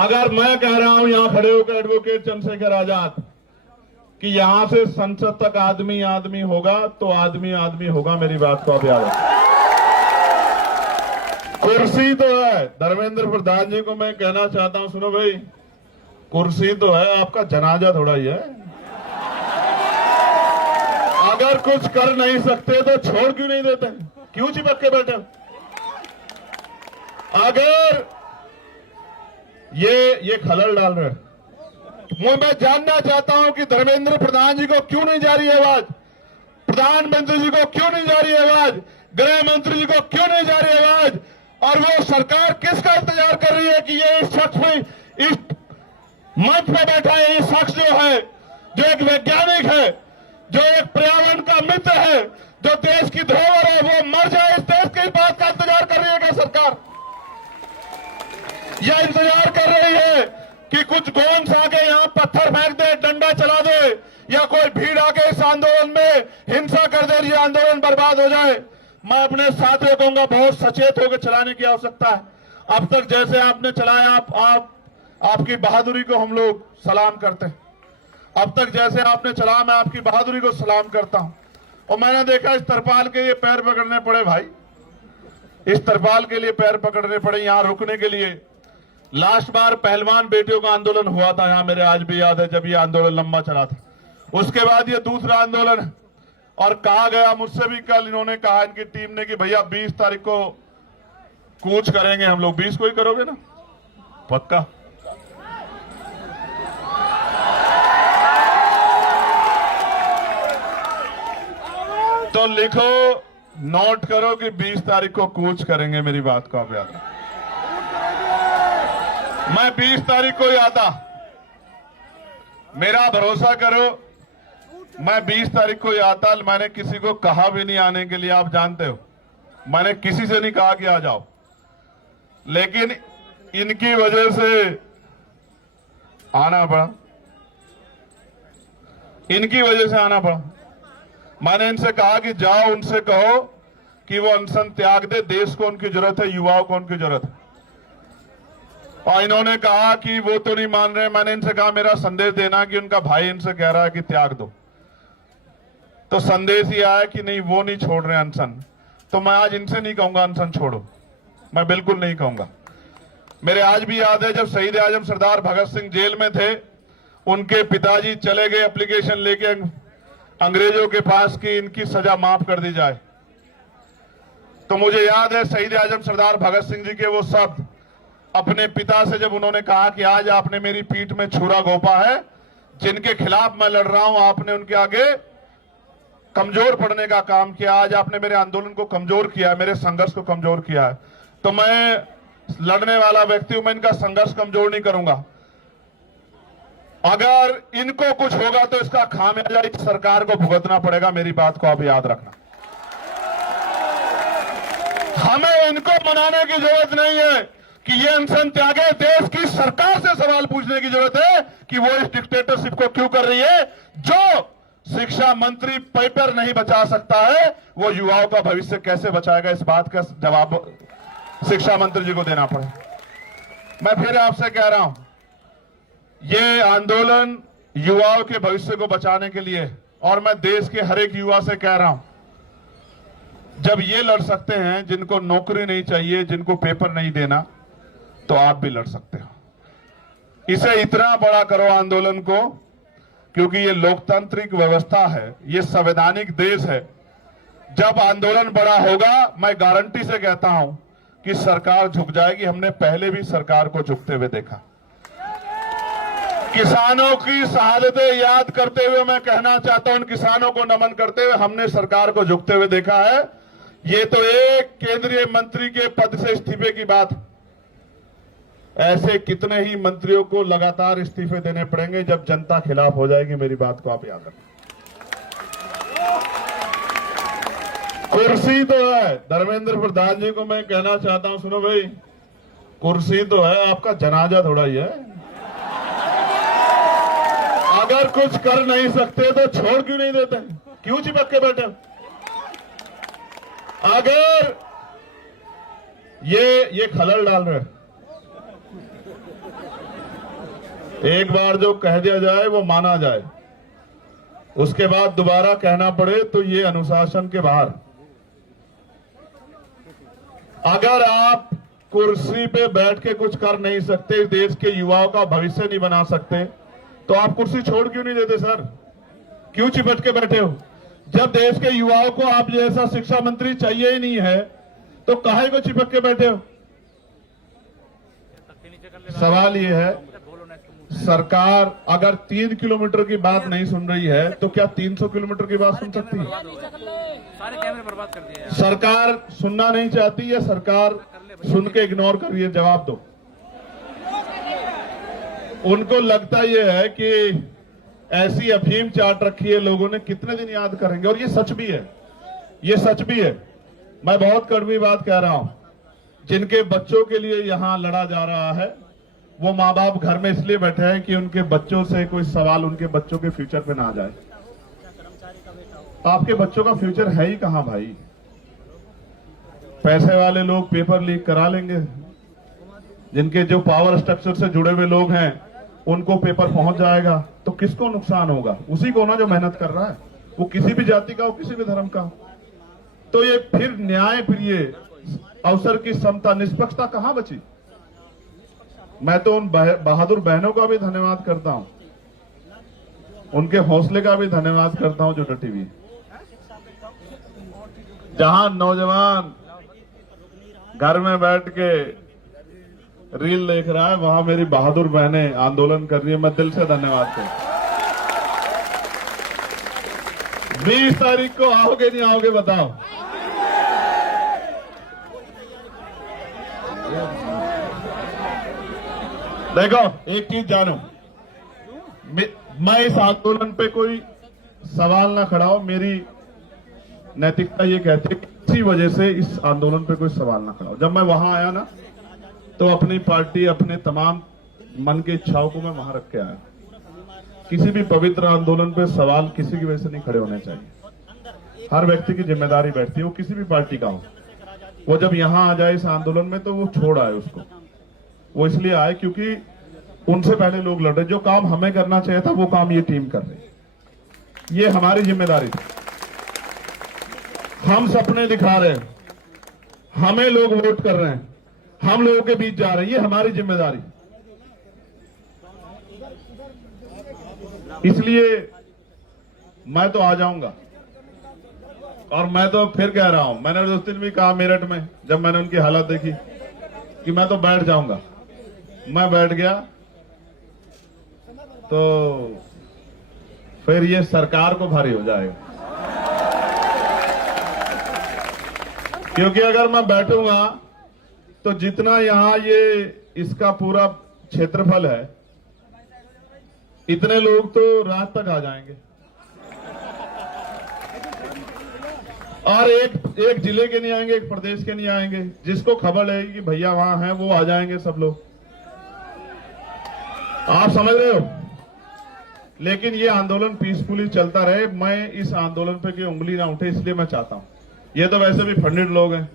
अगर मैं कह रहा हूं यहां खड़े होकर एडवोकेट चंद्रशेखर आजाद कि यहां से संसद तक आदमी आदमी होगा तो आदमी आदमी होगा, मेरी बात को आप याद रखें। कुर्सी तो है, धर्मेंद्र प्रधान जी को मैं कहना चाहता हूं, सुनो भाई, कुर्सी तो है, आपका जनाजा थोड़ा ही है। अगर कुछ कर नहीं सकते तो छोड़ क्यों नहीं देते, क्यों चिपक के बैठे? अगर ये खलल डाल रहे हैं, मैं जानना चाहता हूं कि धर्मेंद्र प्रधान जी को क्यों नहीं जा रही आवाज, प्रधानमंत्री जी को क्यों नहीं जा रही आवाज, गृह मंत्री जी को क्यों नहीं जा रही आवाज, और वो सरकार किसका इंतजार कर रही है कि ये इस शख्स में, इस मंच पे बैठा है ये शख्स जो है, जो एक वैज्ञानिक है, जो एक पर्यावरण का मित्र है, जो देश की धरोहर है, वो मर जाए, इस देश की बात का इंतजार कर रही है क्या सरकार? यह इंतजार कर रही है कि कुछ गोंस आके यहां पत्थर फेंक दे, डंडा चला दे, या कोई भीड़ आके इस आंदोलन में हिंसा कर दे, ये आंदोलन बर्बाद हो जाए। मैं अपने साथियों कहूंगा, बहुत सचेत होकर चलाने की आवश्यकता है। अब तक जैसे आपने चलाया, आपकी बहादुरी को हम लोग सलाम करते हैं। अब तक जैसे आपने चला, मैं आपकी बहादुरी को सलाम करता हूं। और मैंने देखा इस तरपाल के लिए पैर पकड़ने पड़े भाई, इस तरपाल के लिए पैर पकड़ने पड़े यहां रुकने के लिए। लास्ट बार पहलवान बेटियों का आंदोलन हुआ था यहां, मेरे आज भी याद है, जब ये आंदोलन लंबा चला था। उसके बाद ये दूसरा आंदोलन है। और कहा गया मुझसे भी कल, इन्होंने कहा इनकी टीम ने कि भैया 20 तारीख को कूच करेंगे हम लोग। 20 को ही करोगे ना? पक्का? तो लिखो, नोट करो कि 20 तारीख को कूच करेंगे, मेरी बात को आप याद रखो। मैं 20 तारीख को ही आता, मेरा भरोसा करो, मैं 20 तारीख को ही आता। मैंने किसी को कहा भी नहीं आने के लिए, आप जानते हो, मैंने किसी से नहीं कहा कि आ जाओ, लेकिन इनकी वजह से आना पड़ा, इनकी वजह से आना पड़ा। मैंने इनसे कहा कि जाओ, उनसे कहो कि वो अनशन त्याग दे, देश को उनकी जरूरत है, युवाओं को उनकी जरूरत है। और इन्होंने कहा कि वो तो नहीं मान रहे। मैंने इनसे कहा मेरा संदेश देना कि उनका भाई इनसे कह रहा है कि त्याग दो, तो संदेश ही आया कि नहीं, वो नहीं छोड़ रहे अनशन। तो मैं आज इनसे नहीं कहूंगा अनशन छोड़ो, मैं बिल्कुल नहीं कहूंगा। मेरे आज भी याद है जब शहीद आजम सरदार भगत सिंह जेल में थे, उनके पिताजी चले गए एप्लीकेशन लेके अंग्रेजों के पास कि इनकी सजा माफ कर दी जाए। तो मुझे याद है शहीद आजम सरदार भगत सिंह जी के वो शब्द अपने पिता से, जब उन्होंने कहा कि आज आपने मेरी पीठ में छुरा घोंपा है, जिनके खिलाफ मैं लड़ रहा हूं, आपने उनके आगे कमजोर पड़ने का काम किया। आज आपने मेरे आंदोलन को कमजोर किया है, मेरे संघर्ष को कमजोर किया है। तो मैं लड़ने वाला व्यक्ति हूं, मैं इनका संघर्ष कमजोर नहीं करूंगा। अगर इनको कुछ होगा तो इसका खामियाजा इस सरकार को भुगतना पड़ेगा, मेरी बात को आप याद रखना। हमें इनको मनाने की जरूरत नहीं है कि ये अनशन त्यागे, देश की सरकार से सवाल पूछने की जरूरत है कि वो इस डिक्टेटरशिप को क्यों कर रही है। जो शिक्षा मंत्री पेपर नहीं बचा सकता है, वो युवाओं का भविष्य कैसे बचाएगा, इस बात का जवाब शिक्षा मंत्री जी को देना पड़े। मैं फिर आपसे कह रहा हूं, ये आंदोलन युवाओं के भविष्य को बचाने के लिए, और मैं देश के हर एक युवा से कह रहा हूं, जब ये लड़ सकते हैं जिनको नौकरी नहीं चाहिए, जिनको पेपर नहीं देना, तो आप भी लड़ सकते हो। इसे इतना बड़ा करो आंदोलन को, क्योंकि ये लोकतांत्रिक व्यवस्था है, ये संवैधानिक देश है। जब आंदोलन बड़ा होगा, मैं गारंटी से कहता हूं कि सरकार झुक जाएगी। हमने पहले भी सरकार को झुकते हुए देखा। किसानों की शहादतें याद करते हुए मैं कहना चाहता हूं, उन किसानों को नमन करते हुए हमने सरकार को झुकते हुए देखा है। ये तो एक केंद्रीय मंत्री के पद से इस्तीफे की बात, ऐसे कितने ही मंत्रियों को लगातार इस्तीफे देने पड़ेंगे जब जनता खिलाफ हो जाएगी, मेरी बात को आप याद रखें। कुर्सी तो है, धर्मेंद्र प्रधान जी को मैं कहना चाहता हूं, सुनो भाई, कुर्सी तो है, आपका जनाजा थोड़ा ही है। अगर कुछ कर नहीं सकते तो छोड़ क्यों नहीं देते, क्यों चिपक के बैठे? अगर ये खलल डाल रहे हैं, एक बार जो कह दिया जाए वो माना जाए, उसके बाद दोबारा कहना पड़े तो ये अनुशासन के बाहर। अगर आप कुर्सी पे बैठ के कुछ कर नहीं सकते, देश के युवाओं का भविष्य नहीं बना सकते, तो आप कुर्सी छोड़ क्यों नहीं देते सर? क्यों चिपट के बैठे हो? जब देश के युवाओं को आप जैसा शिक्षा मंत्री चाहिए ही नहीं है तो काहे को चिपक के बैठे हो? सवाल ये है, सरकार अगर 3 किलोमीटर की बात नहीं सुन रही है तो क्या 300 किलोमीटर की बात सुन सकती है? सारे कैमरे बर्बाद कर दिए। सरकार सुनना नहीं चाहती है, सरकार सुन के इग्नोर कर रही है? जवाब दो। उनको लगता यह है कि ऐसी अफीम चाट रखी है लोगों ने, कितने दिन याद करेंगे? और ये सच भी है, ये सच भी है। मैं बहुत कड़वी बात कह रहा हूं, जिनके बच्चों के लिए यहां लड़ा जा रहा है वो माँ बाप घर में इसलिए बैठे हैं कि उनके बच्चों से कोई सवाल उनके बच्चों के फ्यूचर पे ना आ जाए। आपके बच्चों का फ्यूचर है ही कहां भाई? पैसे वाले लोग पेपर लीक करा लेंगे, जिनके जो पावर स्ट्रक्चर से जुड़े हुए लोग हैं उनको पेपर पहुंच जाएगा, तो किसको नुकसान होगा? उसी को ना जो मेहनत कर रहा है, वो किसी भी जाति का हो, किसी भी धर्म का हो। तो ये फिर न्याय, फिर ये अवसर की समता, निष्पक्षता कहां बची? मैं तो उन बहादुर बहनों का भी धन्यवाद करता हूं, उनके हौसले का भी धन्यवाद करता हूं जो डटी हुई। जहां नौजवान घर में बैठ के रील देख रहा है, वहां मेरी बहादुर बहनें आंदोलन कर रही है। मैं दिल से धन्यवाद करता हूं। 20 तारीख को आओगे नहीं आओगे बताओ? देखो एक चीज जानो, मैं इस आंदोलन पे कोई सवाल ना खड़ा हो, मेरी नैतिकता ये कहती है किसी वजह से इस आंदोलन पे कोई सवाल ना खड़ा हो। जब मैं वहां आया ना तो अपनी पार्टी, अपने तमाम मन की इच्छाओं को मैं वहां रख के आया। किसी भी पवित्र आंदोलन पे सवाल किसी की वजह से नहीं खड़े होने चाहिए। हर व्यक्ति की जिम्मेदारी बैठती है, वो किसी भी पार्टी का हो। वो जब यहां आ जाए इस आंदोलन में तो वो छोड़ आए उसको। वो इसलिए आए क्योंकि उनसे पहले लोग लड़ रहे। जो काम हमें करना चाहिए था वो काम ये टीम कर रही। ये हमारी जिम्मेदारी थी। हम सपने दिखा रहे हैं, हमें लोग वोट कर रहे हैं, हम लोगों के बीच जा रहे हैं, ये हमारी जिम्मेदारी। इसलिए मैं तो आ जाऊंगा। और मैं तो फिर कह रहा हूं, मैंने उस दिन भी कहा मेरठ में जब मैंने उनकी हालत देखी कि मैं तो बैठ जाऊंगा। मैं बैठ गया तो फिर ये सरकार को भारी हो जाएगा, क्योंकि अगर मैं बैठूंगा तो जितना यहां ये इसका पूरा क्षेत्रफल है, इतने लोग तो रात तक आ जाएंगे। और एक जिले के नहीं आएंगे, एक प्रदेश के नहीं आएंगे। जिसको खबर रहेगी कि भैया वहां हैं वो आ जाएंगे सब लोग। आप समझ रहे हो? लेकिन ये आंदोलन पीसफुली चलता रहे। मैं इस आंदोलन पे की उंगली ना उठे इसलिए मैं चाहता हूं। ये तो वैसे भी फंडेड लोग हैं।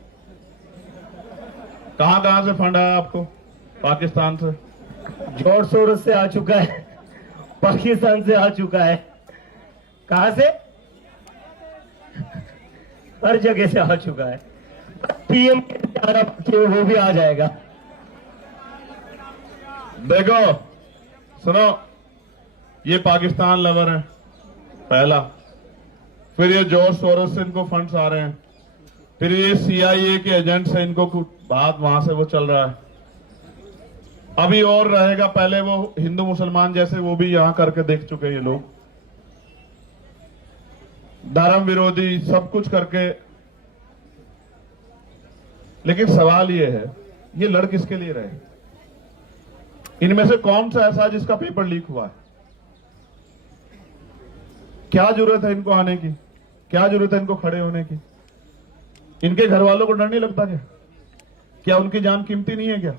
कहां से फंड आया आपको? पाकिस्तान से जोर शोर से आ चुका है, पाकिस्तान से आ चुका है। कहां से? हर जगह से आ चुका है। पीएम के वो भी आ जाएगा। देखो सुनो, ये पाकिस्तान लवर है पहला, फिर ये जॉर्ज सोरोस से इनको फंड्स आ रहे हैं, फिर ये CIA के एजेंट से इनको बात वहां से वो चल रहा है। अभी और रहेगा, पहले वो हिंदू मुसलमान जैसे वो भी यहां करके देख चुके ये लोग, धर्म विरोधी सब कुछ करके। लेकिन सवाल ये है, ये लड़ किसके लिए रहे? इनमें से कौन सा ऐसा जिसका पेपर लीक हुआ है? क्या जरूरत है इनको आने की? क्या जरूरत है इनको खड़े होने की? इनके घर वालों को डर नहीं लगता क्या? क्या उनकी जान कीमती नहीं है क्या?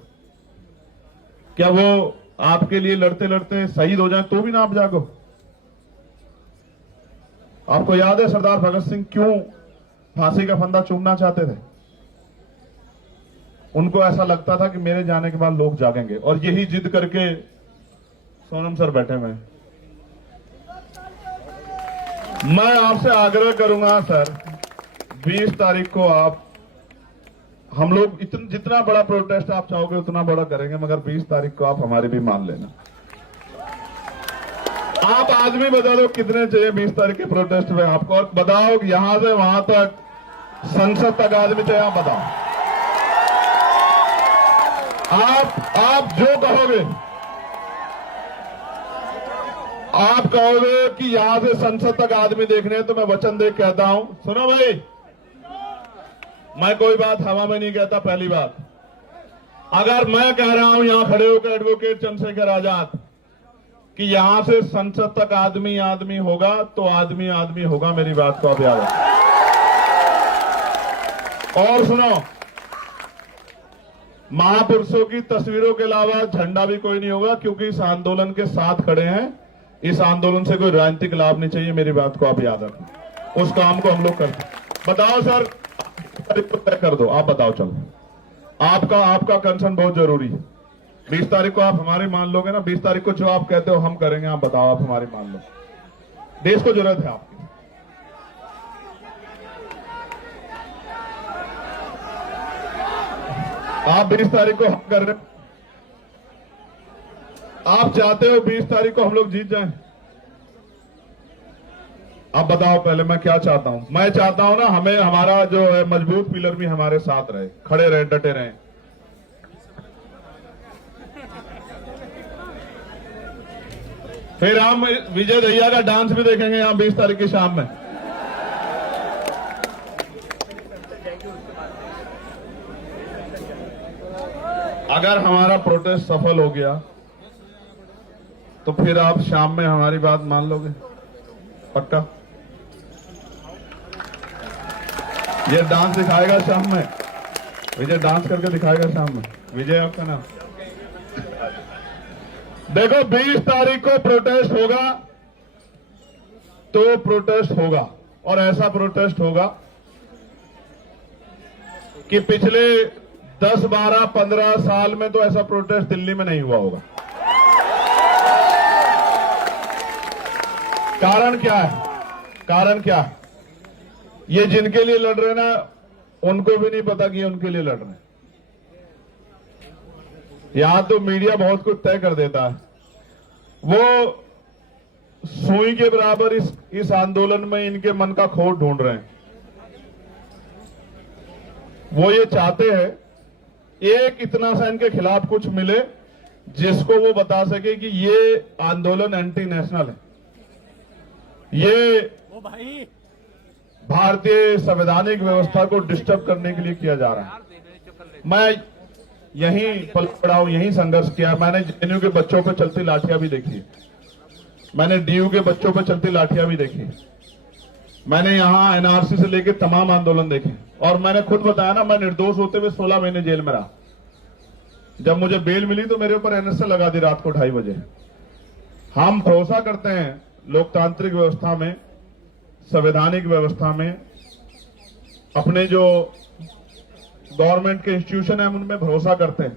क्या वो आपके लिए लड़ते लड़ते शहीद हो जाए तो भी ना आप जागो? आपको याद है सरदार भगत सिंह क्यों फांसी का फंदा चूमना चाहते थे? उनको ऐसा लगता था कि मेरे जाने के बाद लोग जागेंगे, और यही जिद करके सोनम सर बैठे हुए हैं। मैं आपसे आग्रह करूंगा सर, 20 तारीख को आप, हम लोग जितना बड़ा प्रोटेस्ट आप चाहोगे उतना बड़ा करेंगे, मगर 20 तारीख को आप हमारी भी मान लेना। आप आदमी बता दो कितने चाहिए 20 तारीख के प्रोटेस्ट में आपको, और बताओ यहां से वहां तक, संसद तक आदमी चाहिए, आप बताओ। आप जो कहोगे, आप कहोगे कि यहां से संसद तक आदमी देखने हैं, तो मैं वचन दे कहता हूं, सुनो भाई, मैं कोई बात हवा में नहीं कहता। पहली बात, अगर मैं कह रहा हूं यहां खड़े होकर एडवोकेट चंद्रशेखर आजाद कि यहां से संसद तक आदमी आदमी होगा, तो आदमी आदमी होगा, मेरी बात को आप याद रखें। और सुनो, महापुरुषों की तस्वीरों के अलावा झंडा भी कोई नहीं होगा, क्योंकि इस आंदोलन के साथ खड़े हैं। इस आंदोलन से कोई राजनीतिक लाभ नहीं चाहिए, मेरी बात को आप याद रखें। उस काम को हम लोग करते हैं। बताओ सर, तारीख को तय कर दो, आप बताओ। चलो, आपका कंसर्न बहुत जरूरी है। 20 तारीख को आप हमारी मान लोगे ना? 20 तारीख को जो आप कहते हो हम करेंगे, आप बताओ, आप हमारी मान लो। देश को जरूरत है आपकी। आप 20 तारीख को हम कर रहे, आप चाहते हो 20 तारीख को हम लोग जीत जाएं? आप बताओ पहले, मैं क्या चाहता हूं? मैं चाहता हूं ना, हमें हमारा जो है मजबूत पिलर भी हमारे साथ रहे, खड़े रहे, डटे रहे। फिर हम विजय दहिया का डांस भी देखेंगे यहां 20 तारीख की शाम में। अगर हमारा प्रोटेस्ट सफल हो गया तो फिर आप शाम में हमारी बात मान लोगे? पक्का? ये डांस दिखाएगा शाम में, विजय डांस करके दिखाएगा शाम में। विजय आपका नाम? देखो, 20 तारीख को प्रोटेस्ट होगा तो प्रोटेस्ट होगा, और ऐसा प्रोटेस्ट होगा कि पिछले 10, 12, 15 साल में तो ऐसा प्रोटेस्ट दिल्ली में नहीं हुआ होगा। कारण क्या है? कारण क्या है? ये जिनके लिए लड़ रहे ना, उनको भी नहीं पता कि ये उनके लिए लड़ रहे हैं। यहां तो मीडिया बहुत कुछ तय कर देता है। वो सुई के बराबर इस आंदोलन में इनके मन का खोट ढूंढ रहे हैं। वो ये चाहते हैं एक इतना सा इनके खिलाफ कुछ मिले जिसको वो बता सके कि ये आंदोलन एंटी नेशनल है, ये भारतीय संवैधानिक व्यवस्था को डिस्टर्ब करने के लिए किया जा रहा है। मैं यहीं पल पड़ा हूं, यहीं संघर्ष किया। मैंने जेएनयू के बच्चों पर चलती लाठियां भी देखी, मैंने डीयू के बच्चों पर चलती लाठियां भी देखी, मैंने यहां एनआरसी से लेकर तमाम आंदोलन देखे, और मैंने खुद बताया ना, मैं निर्दोष होते हुए 16 महीने जेल में रहा। जब मुझे बेल मिली तो मेरे ऊपर एनएसए लगा दी रात को 2:30 बजे। हम भरोसा करते हैं लोकतांत्रिक व्यवस्था में, संवैधानिक व्यवस्था में, अपने जो गवर्नमेंट के इंस्टीट्यूशन है उनमें भरोसा करते हैं।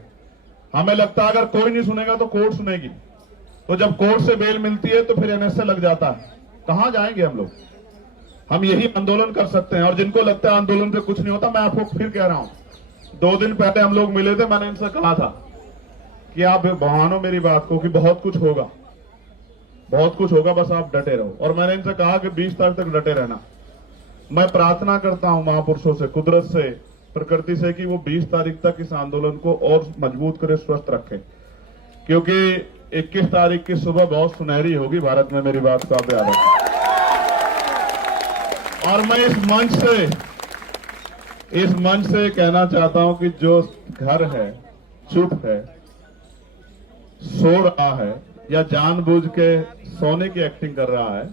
हमें लगता है अगर कोई नहीं सुनेगा तो कोर्ट सुनेगी, तो जब कोर्ट से बेल मिलती है तो फिर एनएसए लग जाता है। कहां जाएंगे हम लोग? हम यही आंदोलन कर सकते हैं। और जिनको लगता है आंदोलन से कुछ नहीं होता, मैं आपको फिर कह रहा हूं, 2 दिन पहले हम लोग मिले थे, मैंने इनसे कहा था कि आप मानो मेरी बात को कि बहुत कुछ होगा, बहुत कुछ होगा, बस आप डटे रहो। और मैंने इनसे कहा कि 20 तारीख तक डटे रहना। मैं प्रार्थना करता हूं महापुरुषों से, कुदरत से, प्रकृति से, कि वो 20 तारीख तक इस आंदोलन को और मजबूत करे, स्वस्थ रखे, क्योंकि 21 तारीख की सुबह बहुत सुनहरी होगी भारत में, मेरी बात को आप याद रखें। और मैं इस मंच से कहना चाहता हूं कि जो घर है, चुप है, सो रहा है, या जानबूझ के सोने की एक्टिंग कर रहा है,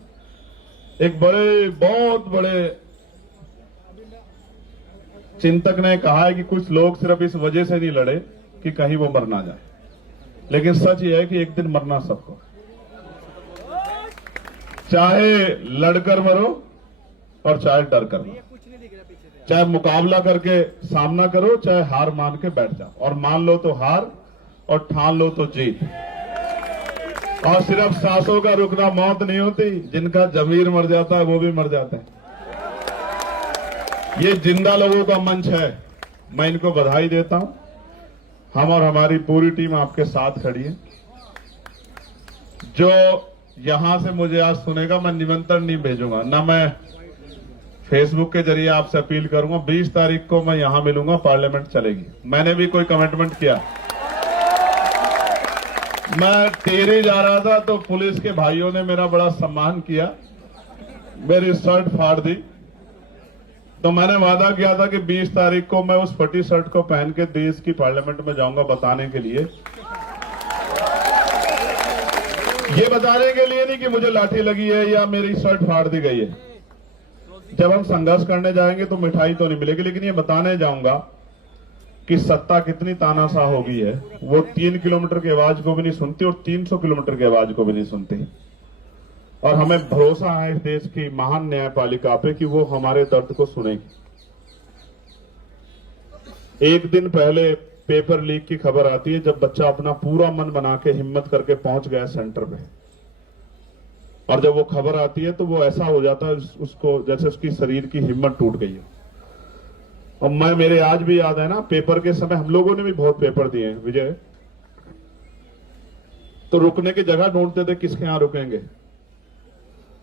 एक बहुत बड़े चिंतक ने कहा है कि कुछ लोग सिर्फ इस वजह से नहीं लड़े कि कहीं वो मर ना जाए, लेकिन सच ये है कि एक दिन मरना सबको, चाहे लड़कर मरो और चाहे डर कर मरो, चाहे मुकाबला करके सामना करो, चाहे हार मान के बैठ जाओ, और मान लो तो हार और ठान लो तो जीत। और सिर्फ सांसों का रुकना मौत नहीं होती, जिनका जमीर मर जाता है वो भी मर जाते हैं। ये जिंदा लोगों का मंच है, मैं इनको बधाई देता हूं। हम और हमारी पूरी टीम आपके साथ खड़ी है। जो यहां से मुझे आज सुनेगा, मैं निमंत्रण नहीं भेजूंगा, ना मैं फेसबुक के जरिए आपसे अपील करूंगा। 20 तारीख को मैं यहां मिलूंगा, पार्लियामेंट चलेगी। मैंने भी कोई कमिटमेंट किया, मैं टेरे जा रहा था तो पुलिस के भाइयों ने मेरा बड़ा सम्मान किया, मेरी शर्ट फाड़ दी। तो मैंने वादा किया था कि 20 तारीख को मैं उस फटी शर्ट को पहन के देश की पार्लियामेंट में जाऊंगा, बताने के लिए, ये बताने के लिए नहीं कि मुझे लाठी लगी है या मेरी शर्ट फाड़ दी गई है। जब हम संघर्ष करने जाएंगे तो मिठाई तो नहीं मिलेगी, लेकिन ये बताने जाऊंगा कि सत्ता कितनी तानाशाह हो गई है। वो 3 किलोमीटर की आवाज को भी नहीं सुनती और 300 किलोमीटर की आवाज को भी नहीं सुनती। और हमें भरोसा है इस देश की महान न्यायपालिका पे कि वो हमारे दर्द को सुनेगी। एक दिन पहले पेपर लीक की खबर आती है, जब बच्चा अपना पूरा मन बना के हिम्मत करके पहुंच गया सेंटर पे, और जब वो खबर आती है तो वो ऐसा हो जाता है उसको जैसे उसकी शरीर की हिम्मत टूट गई है। और मेरे आज भी याद है ना, पेपर के समय हम लोगों ने भी बहुत पेपर दिए हैं विजय, तो रुकने की जगह ढूंढते थे, किसके यहां रुकेंगे,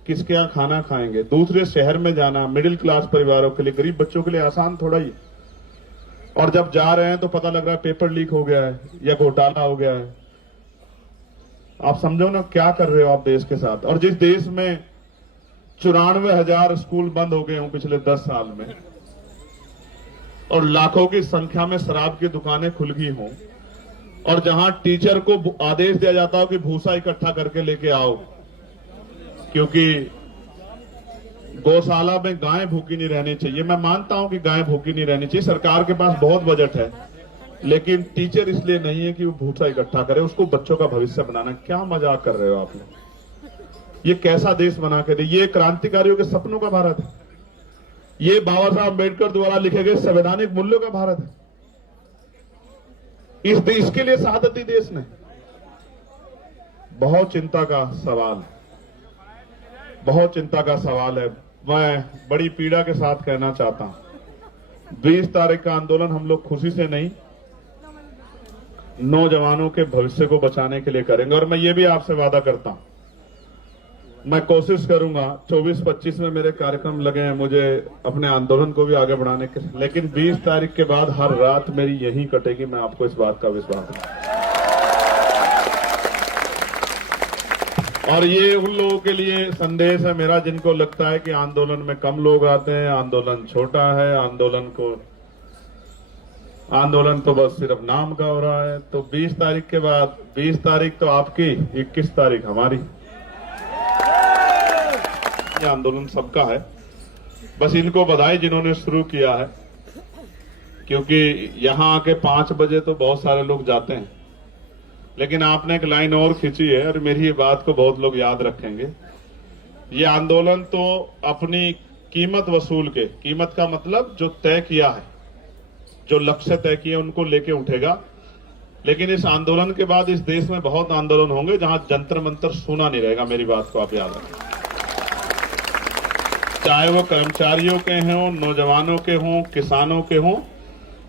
किसके यहां खाना खाएंगे। दूसरे शहर में जाना मिडिल क्लास परिवारों के लिए, गरीब बच्चों के लिए आसान थोड़ा ही। और जब जा रहे हैं तो पता लग रहा है पेपर लीक हो गया है या घोटाला हो गया है। आप समझो ना क्या कर रहे हो आप देश के साथ। और जिस देश में 94,000 स्कूल बंद हो गए हों पिछले 10 साल में, और लाखों की संख्या में शराब की दुकानें खुल गई हों, और जहां टीचर को आदेश दिया जाता हो कि भूसा इकट्ठा करके लेके आओ, क्योंकि गौशाला में गाय भूखी नहीं रहनी चाहिए। मैं मानता हूं कि गाय भूखी नहीं रहनी चाहिए, सरकार के पास बहुत बजट है, लेकिन टीचर इसलिए नहीं है कि वो भूसा इकट्ठा करे, उसको बच्चों का भविष्य बनाना। क्या मजाक कर रहे हो आप लोग, ये कैसा देश बना के दे। ये क्रांतिकारियों के सपनों का भारत है, ये बाबा साहब अम्बेडकर द्वारा लिखे गए संवैधानिक मूल्यों का भारत है। इस देश के लिए शहादत दी देश ने। बहुत चिंता का सवाल, बहुत चिंता का सवाल है। मैं बड़ी पीड़ा के साथ कहना चाहता हूं, 20 तारीख का आंदोलन हम लोग खुशी से नहीं, नौजवानों के भविष्य को बचाने के लिए करेंगे। और मैं ये भी आपसे वादा करता हूं, मैं कोशिश करूंगा, 24-25 में मेरे कार्यक्रम लगे हैं मुझे अपने आंदोलन को भी आगे बढ़ाने के, लेकिन 20 तारीख के बाद हर रात मेरी यहीं कटेगी। मैं आपको इस बात का विश्वास है। और ये उन लोगों के लिए संदेश है मेरा जिनको लगता है कि आंदोलन में कम लोग आते हैं, आंदोलन छोटा है, आंदोलन तो बस सिर्फ नाम का हो रहा है। तो 20 तारीख के बाद, 20 तारीख तो आपकी, 21 तारीख हमारी। ये आंदोलन सबका है, बस इनको बधाई जिन्होंने शुरू किया है, क्योंकि यहां आके 5 बजे तो बहुत सारे लोग जाते हैं, लेकिन आपने एक लाइन और खींची है और मेरी ये बात को बहुत लोग याद रखेंगे। ये आंदोलन तो अपनी कीमत वसूल के, कीमत का मतलब जो तय किया है, जो लक्ष्य तय किए उनको लेके उठेगा। लेकिन इस आंदोलन के बाद इस देश में बहुत आंदोलन होंगे जहां जंतर मंतर सुना नहीं रहेगा। मेरी बात को आप याद रखें, चाहे वो कर्मचारियों के हों, नौजवानों के हों, किसानों के हों,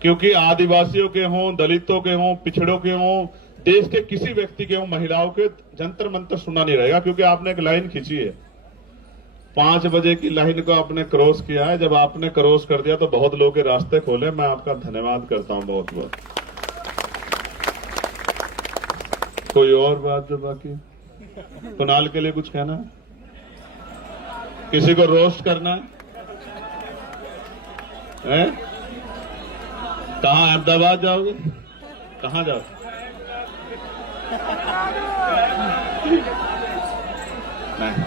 क्योंकि आदिवासियों के हों, दलितों के हों, पिछड़ों के हों, देश के किसी व्यक्ति के हों, महिलाओं के, जंतर मंतर सुना नहीं रहेगा। क्योंकि आपने एक लाइन खींची है, 5 बजे की लाइन को आपने क्रॉस किया है। जब आपने क्रॉस कर दिया तो बहुत लोगों के रास्ते खोले। मैं आपका धन्यवाद करता हूं बहुत बहुत। कोई और बात जो बाकी, कुणाल के लिए कुछ कहना है, किसी को रोस्ट करना है? कहां अहमदाबाद जाओगे, कहां जाओ? नहीं,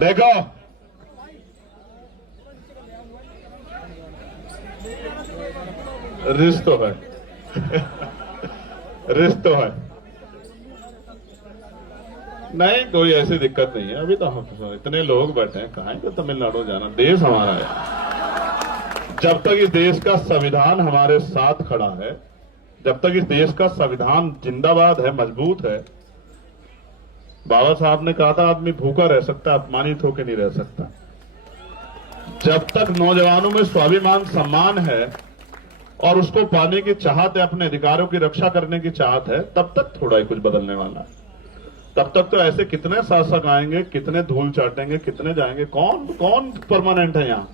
देखो रिश्त तो है रिश्त तो है, नहीं कोई ऐसी दिक्कत नहीं है। अभी तो हम इतने लोग बैठे हैं, कहां को तमिलनाडु जाना, देश हमारा है। जब तक इस देश का संविधान हमारे साथ खड़ा है, जब तक इस देश का संविधान जिंदाबाद है, मजबूत है, बाबा साहब ने कहा था आदमी भूखा रह सकता, अपमानित होकर नहीं रह सकता। जब तक नौजवानों में स्वाभिमान, सम्मान है और उसको पाने की चाहत है, अपने अधिकारों की रक्षा करने की चाहत है, तब तक थोड़ा ही कुछ बदलने वाला है। तब तक तो ऐसे कितने शासक आएंगे, कितने धूल चाटेंगे, कितने जाएंगे, कौन परमानेंट है यहाँ?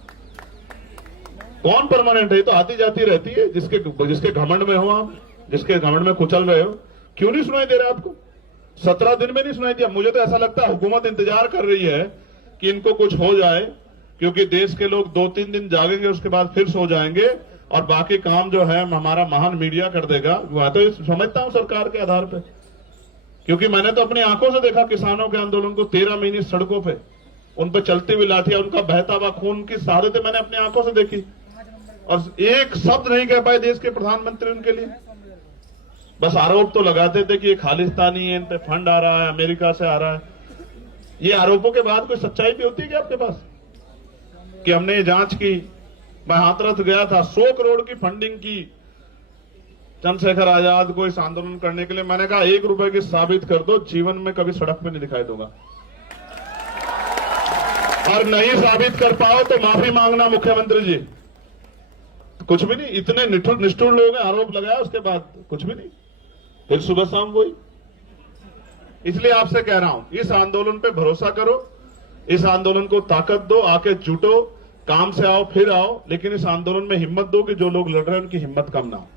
कौन परमानेंट है? ये तो आती जाती रहती है। जिसके घमंड में हो आप, जिसके घमंड में कुचल रहे हो, क्यों नहीं सुनाई दे रहा आपको? 17 दिन में नहीं सुनाई दिया। मुझे तो ऐसा लगता है हुकूमत इंतजार कर रही है कि इनको कुछ हो जाए, क्योंकि देश के लोग 2-3 दिन जागेंगे, उसके बाद फिर सो जाएंगे और बाकी काम जो है हमारा महान मीडिया कर देगा। वह तो समझता हूं सरकार के आधार पे, क्योंकि मैंने तो अपनी आंखों से देखा किसानों के आंदोलन को, 13 महीने सड़कों पे, उन पर चलती हुई लाठियां, उनका बहता हुआ खून की शहादतें मैंने अपनी आंखों से देखी, और एक शब्द नहीं कह पाए देश के प्रधानमंत्री उनके लिए। बस आरोप तो लगाते थे कि ये खालिस्तानी है, इन पे फंड आ रहा है, अमेरिका से आ रहा है। ये आरोपों के बाद कोई सच्चाई भी होती है क्या आपके पास? कि हमने ये जांच की, मैं हाथरस गया था, 100 करोड़ की फंडिंग की चंद्रशेखर आजाद को इस आंदोलन करने के लिए। मैंने कहा 1 रुपए की साबित कर दो, जीवन में कभी सड़क पे नहीं दिखाई दूंगा। और नहीं साबित कर पाओ तो माफी मांगना मुख्यमंत्री जी। कुछ भी नहीं, इतने निष्ठुर लोग हैं, आरोप लगाया उसके बाद कुछ भी नहीं, फिर सुबह शाम वही। इसलिए आपसे कह रहा हूं, इस आंदोलन पे भरोसा करो, इस आंदोलन को ताकत दो, आके जुटो, काम से आओ फिर आओ, लेकिन इस आंदोलन में हिम्मत दो कि जो लोग लड़ रहे हैं उनकी हिम्मत कम ना हो।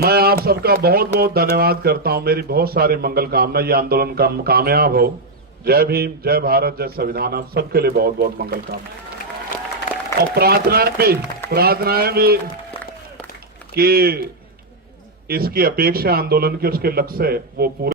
मैं आप सबका बहुत बहुत धन्यवाद करता हूं। मेरी बहुत सारी मंगल कामना, ये आंदोलन कामयाब हो। जय भीम, जय भारत, जय संविधान। आप सबके लिए बहुत बहुत मंगल कामना और प्रार्थनाएं भी कि इसकी अपेक्षा आंदोलन की, उसके लक्ष्य वो पूरे